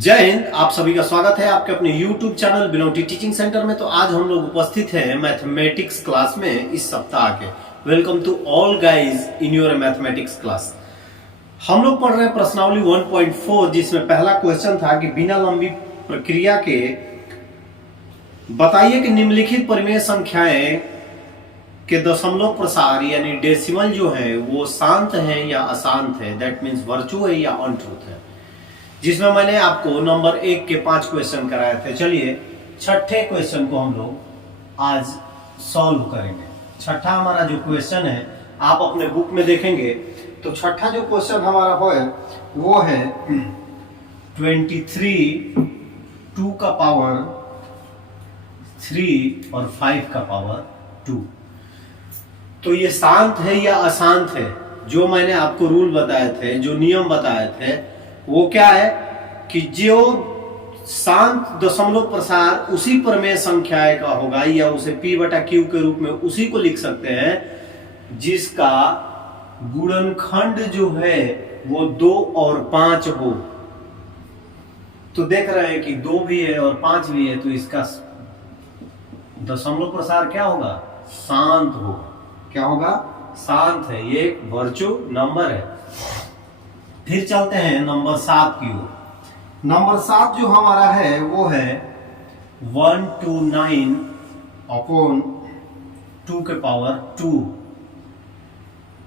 जय हिंद। आप सभी का स्वागत है आपके अपने YouTube चैनल बिनौटी टीचिंग सेंटर में। तो आज हम लोग उपस्थित हैं मैथमेटिक्स क्लास में इस सप्ताह के। Welcome to all guys in your mathematics class. हम लोग पढ़ रहे हैं प्रश्नावली 1.4, जिसमें पहला क्वेश्चन था कि बिना लंबी प्रक्रिया के बताइए कि निम्नलिखित परिमेय संख्याएं के दशमलव प्रसार यानी डेसिमल जो है वो शांत है या अशांत है, दैट मीन्स वर्चू है या अनट्रूथ है, जिसमें मैंने आपको नंबर 1 के 5 क्वेश्चन कराए थे। चलिए छठे क्वेश्चन को हम लोग आज सॉल्व करेंगे। छठा हमारा जो क्वेश्चन है आप अपने बुक में देखेंगे तो छठा जो क्वेश्चन हमारा है वो है 23 2 का पावर 3 और 5 का पावर 2। तो ये शांत है या अशांत है? जो मैंने आपको रूल बताए थे, जो नियम बताए थे, वो क्या है कि जो शांत दशमलव प्रसार उसी प्रमेय संख्या का होगा या उसे P बटा Q के रूप में उसी को लिख सकते हैं जिसका गुणनखंड जो है वो 2 और 5 हो। तो देख रहे हैं कि 2 भी है और 5 भी है, तो इसका दशमलव प्रसार क्या होगा? शांत होगा। क्या होगा? शांत है। ये एक वर्चू नंबर है। फिर चलते हैं नंबर 7 की ओर। नंबर 7 जो हमारा है वो है 129 अपॉन 2 के पावर 2,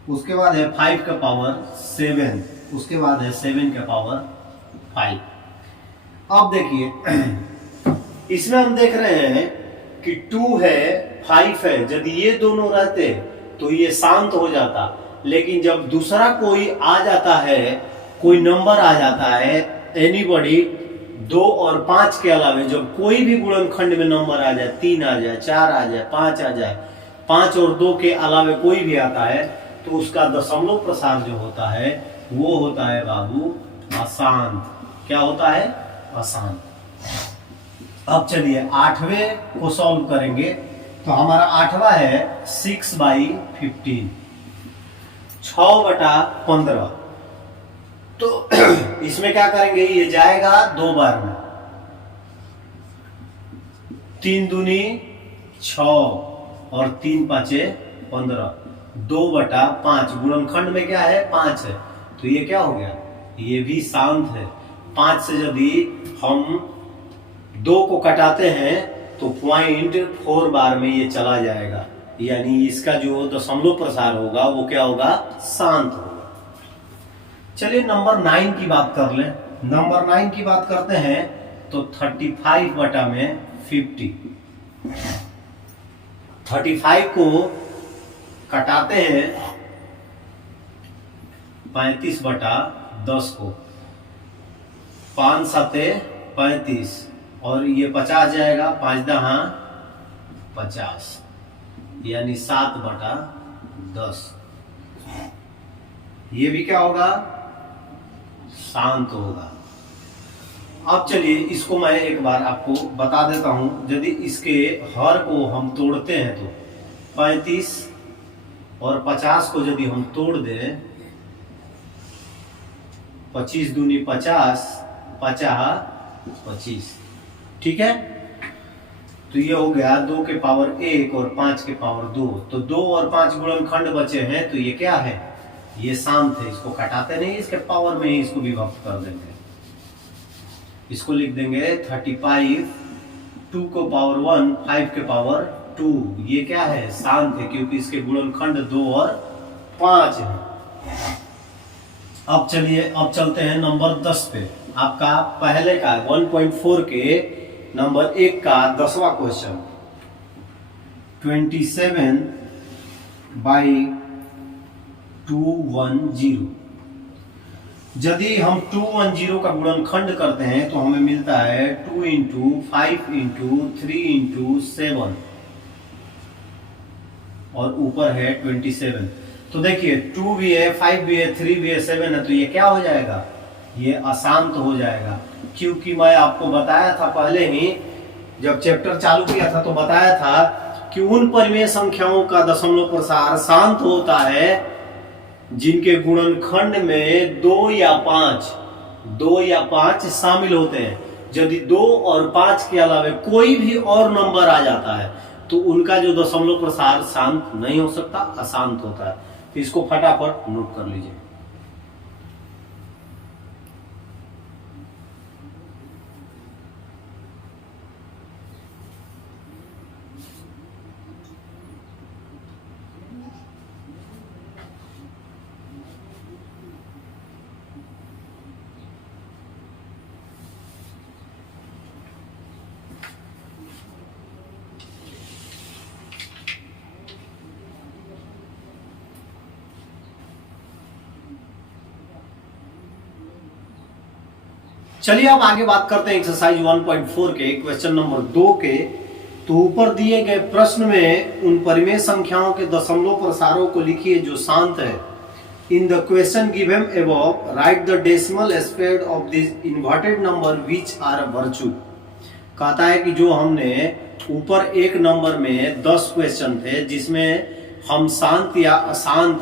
उसके बाद है 5 का पावर 7, उसके बाद है 7 के पावर 5। अब देखिए इसमें हम देख रहे हैं कि 2 है 5 है, यदि ये दोनों रहते तो ये शांत हो जाता, लेकिन जब दूसरा कोई आ जाता है, कोई नंबर आ जाता है, एनीबॉडी 2 और 5 के अलावे जब कोई भी गुणनखंड में नंबर आ जाए, 3 आ जाए, 4 आ जाए, 5 आ जाए, 5 और 2 के अलावे कोई भी आता है, तो उसका दशमलव प्रसार जो होता है वो होता है बाबू अशांत। क्या होता है? अशांत। अब चलिए 8वें को सॉल्व करेंगे। तो हमारा 8वां है 6/15, 6/15। तो इसमें क्या करेंगे? ये जाएगा 2 बार में, 3 दूनी 6 और 3 पांचे 15, 2/5। गुणनखंड में क्या है? 5 है, तो ये क्या हो गया? ये भी शांत है। 5 से यदि हम 2 को कटाते हैं तो 0.4 बार में ये चला जाएगा, यानी इसका जो दशमलव प्रसार होगा वो क्या होगा? शांत होगा। चलिए नंबर 9 की बात कर लें। नंबर 9 की बात करते हैं तो 35/50, 35 को कटाते हैं 35/10 को, 5 7 35 और ये 50 जाएगा, 5 दहा 50, यानी 7/10। ये भी क्या होगा? शांत होगा। अब चलिए इसको मैं एक बार आपको बता देता हूं। यदि इसके हर को हम तोड़ते हैं तो 35 और 50 को यदि हम तोड़ दें, 25 दूनी 50, 50 25, ठीक है। तो ये हो गया 2 के पावर 1 और 5 के पावर 2। तो 2 और 5 गुणनखंड बचे हैं, तो ये क्या है? ये शांत है। इसको कटाते नहीं, इसके पावर में ही इसको विभक्त कर देंगे। इसको लिख देंगे 35 2 को पावर 1, 5 के पावर 2। ये क्या है? शांत है, क्योंकि इसके गुणनखंड 2 और 5 है। अब चलिए अब चलते हैं नंबर 10 पे। आपका पहले का 1.4 के नंबर 1 का 10वां क्वेश्चन, 27/210। यदि हम 210 का गुणनखंड करते हैं तो हमें मिलता है 2 × 5 × 3 × 7 और ऊपर है 27। तो देखिए 2 भी है, 5 भी है, 3 भी है, 7 है, तो ये क्या हो जाएगा? ये अशांत हो जाएगा। क्योंकि मैं आपको बताया था पहले ही, जब चैप्टर चालू किया था तो बताया था कि उन परिमेय संख्याओं का दशमलव प्रसार शांत होता है जिनके गुणनखंड में 2 या 5 2 या 5 शामिल होते हैं। यदि 2 और 5 के अलावा कोई भी और नंबर आ जाता है तो उनका जो दशमलव प्रसार शांत नहीं हो सकता, अशांत होता है। तो इसको फटाफट नोट कर लीजिए। चलिए अब आगे बात करते हैं एक्सरसाइज 1.4 के क्वेश्चन नंबर 2 के। तो ऊपर दिए गए प्रश्न में उन परिमेय संख्याओं के दशमलव प्रसारों को लिखिए जो शांत है। In the question given above write the decimal aspect of this inverted number which are virtue. कहता है कि जो हमने ऊपर एक नंबर में 10 क्वेश्चन थे जिसमें हम शांत या अशांत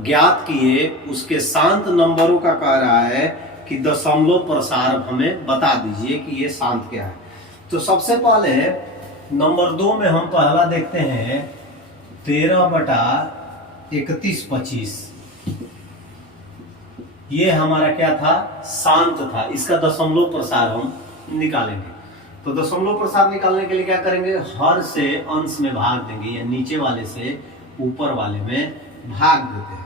ज्ञात किए, उसके शांत नंबरों का कह रहा है कि दशमलव प्रसार हमें बता दीजिए कि ये शांत क्या है। तो सबसे पहले नंबर 2 में हम पहला देखते हैं 13/31/25। ये हमारा क्या था, शांत था। इसका दशमलव प्रसार हम निकालेंगे। तो दशमलव प्रसार निकालने के लिए क्या करेंगे, हर से अंश में भाग देंगे या नीचे वाले से ऊपर वाले में भाग देते हैं।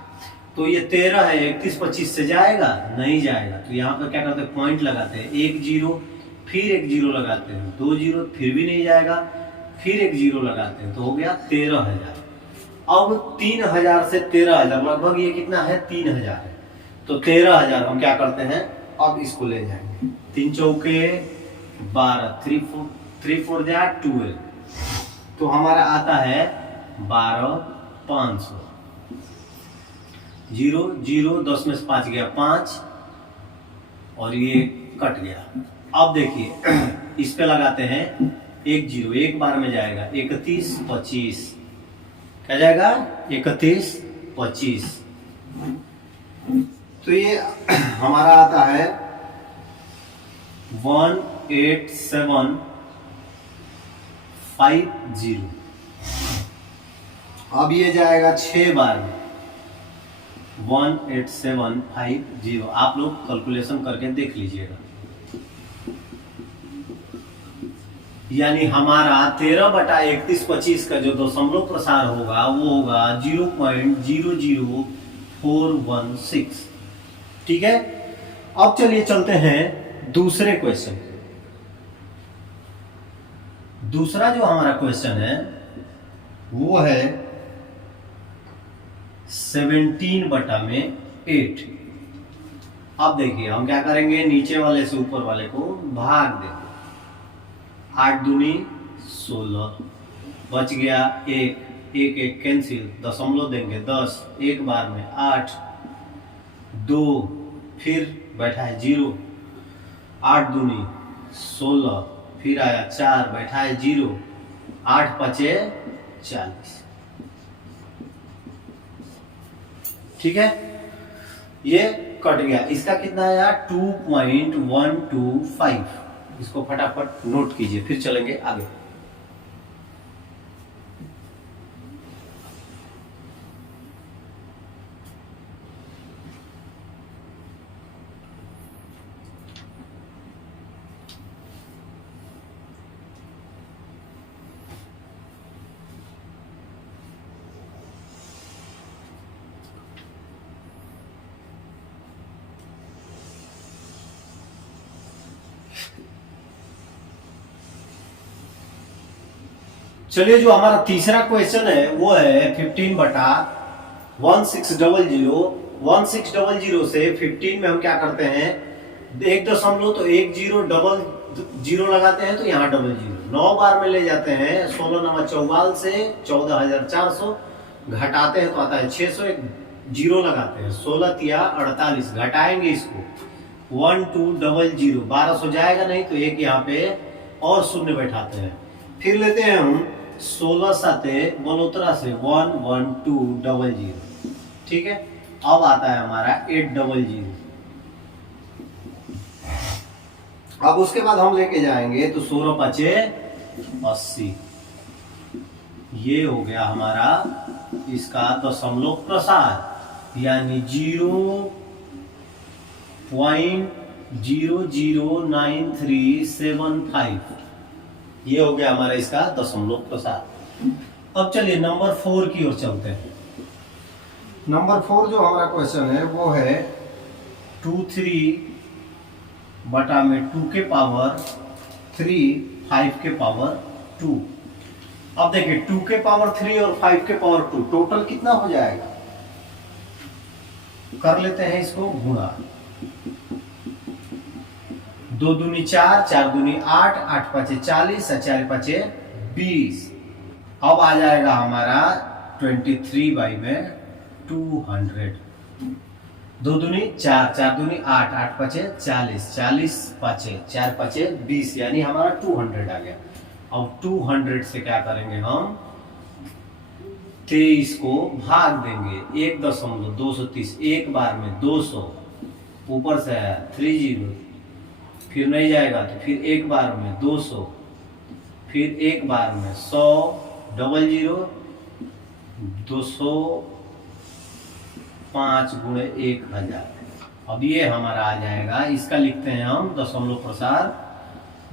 तो ये 13 है, 31/25 से जाएगा नहीं जाएगा। तो यहाँ पर क्या करते हैं, पॉइंट लगाते हैं, 1 0 फिर 1 0 लगाते हैं, 2 0 फिर भी नहीं जाएगा, फिर 1 0 लगाते हैं, तो हो गया 13,000। अब 3,000 से 13,000 लगभग ये कितना है, 3,000 है। तो 13,000 हम क्या करते हैं, अब इसको ले जाएंगे। 3 चौके 12, 3 4 जा 12, तो हमारा आता है 12,500। 0 0 10 में से 5 गया 5 और ये कट गया। अब देखिए इस पे लगाते हैं 1 0, एक बार में जाएगा 31/25, क्या जाएगा 31/25। तो ये हमारा आता है 18750। अब ये जाएगा 6 बार में 18750। आप लोग कैलकुलेशन करके देख लीजिएगा। यानी हमारा 13/31/25 का जो दशमलव प्रसार होगा वो होगा 0.00416। ठीक है। अब चलिए चलते हैं दूसरे क्वेश्चन। दूसरा जो हमारा क्वेश्चन है वो है 17/8। अब देखिए हम क्या करेंगे, नीचे वाले से ऊपर वाले को भाग देंगे। 8 दूनी 16, बच गया 1 1 कैंसिल, दशमलव देंगे 10, एक बार में 8 2, फिर बैठा है 0, 8 दूनी 16, फिर आया 4, बैठा है 0, 8 5 40। ठीक है, ये कट गया। इसका कितना आया 2.125। इसको फटाफट नोट कीजिए, फिर चलेंगे आगे। चलिए जो हमारा तीसरा क्वेश्चन है वो है 15/1600। 1600 से 15 में हम क्या करते हैं, 1 दशमलव तो 1 0 डबल 0 लगाते हैं, तो यहाँ डबल 0 9 बार में ले जाते हैं। 16 9 44 से 14,400 घटाते हैं तो आता है 600, 1 0 लगाते हैं, 16 3 48 घटाएंगे इसको 1 2 0 0, 1200 जाएगा नहीं तो एक यहाँ पे और शून्य बैठाते हैं। फिर लेते हैं हम 16 7 बलोतरा से 1 1 2 0 0। ठीक है, अब आता है हमारा 8 0 0। अब उसके बाद हम लेके जाएंगे तो 16 पचे 80, ये हो गया हमारा इसका दशमलव प्रसार, यानी 0.009375, ये हो गया हमारा इसका दशमलव प्रसार। अब चलिए नंबर 4 की ओर चलते हैं। नंबर 4 जो हमारा क्वेश्चन है वो है 23/2 के पावर 3 5 के पावर 2। अब देखिए 2 के पावर 3 और 5 के पावर 2 टोटल कितना हो जाएगा, कर लेते हैं इसको गुणा। 2 दूनी 4, 4 दूनी 8, 8 पचे 40 और 4 पचे 20। अब आ जाएगा हमारा 23/200। 2 दूनी 4, 4 दूनी 8, 8 पचे 40, 40 पचे 4 पचे 20, यानी हमारा 200 आ गया। अब 200 से क्या करेंगे हम, 23 को भाग देंगे 1.230, एक बार में 200, ऊपर से आया 30, फिर नहीं जाएगा तो फिर एक बार में 200, फिर एक बार में 100, 00, 205 गुणे 1000। अब ये हमारा आ जाएगा, इसका लिखते हैं हम दशमलव प्रसार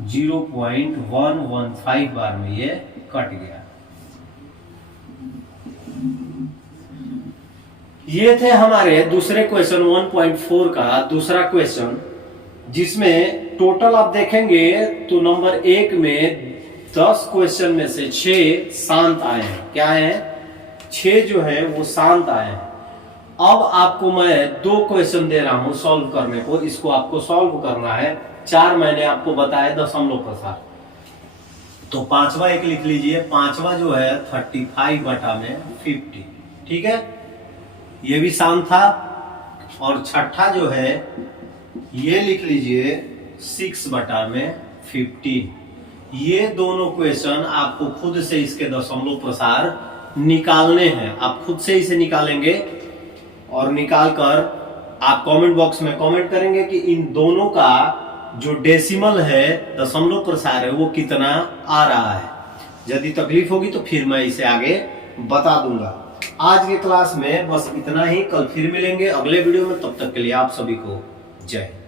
0.115 बार में ये कट गया। ये थे हमारे दूसरे क्वेश्चन 1.4 का दूसरा क्वेश्चन, जिसमें टोटल आप देखेंगे तो नंबर 1 में 10 क्वेश्चन में से 6 शांत आए हैं। क्या है, 6 जो है वो शांत आए हैं। अब आपको मैं 2 क्वेश्चन दे रहा हूं सॉल्व करने को, इसको आपको सॉल्व करना है। 4 मैंने आपको बताया दशमलव प्रसार, तो 5वां एक लिख लीजिए। 5वां जो है 35/50, ठीक है, ये भी शांत था। और छठा जो है ये लिख लीजिए 6/15। ये दोनों क्वेश्चन आपको खुद से इसके दशमलव प्रसार निकालने हैं, आप खुद से इसे निकालेंगे और निकाल कर आप कमेंट बॉक्स में कमेंट करेंगे कि इन दोनों का जो डेसिमल है, दशमलव प्रसार है, वो कितना आ रहा है। यदि तकलीफ होगी तो फिर मैं इसे आगे बता दूंगा। आज के क्लास में बस इतना ही, कल फिर मिलेंगे अगले वीडियो में। तब तक के लिए आप सभी को जय हिंद।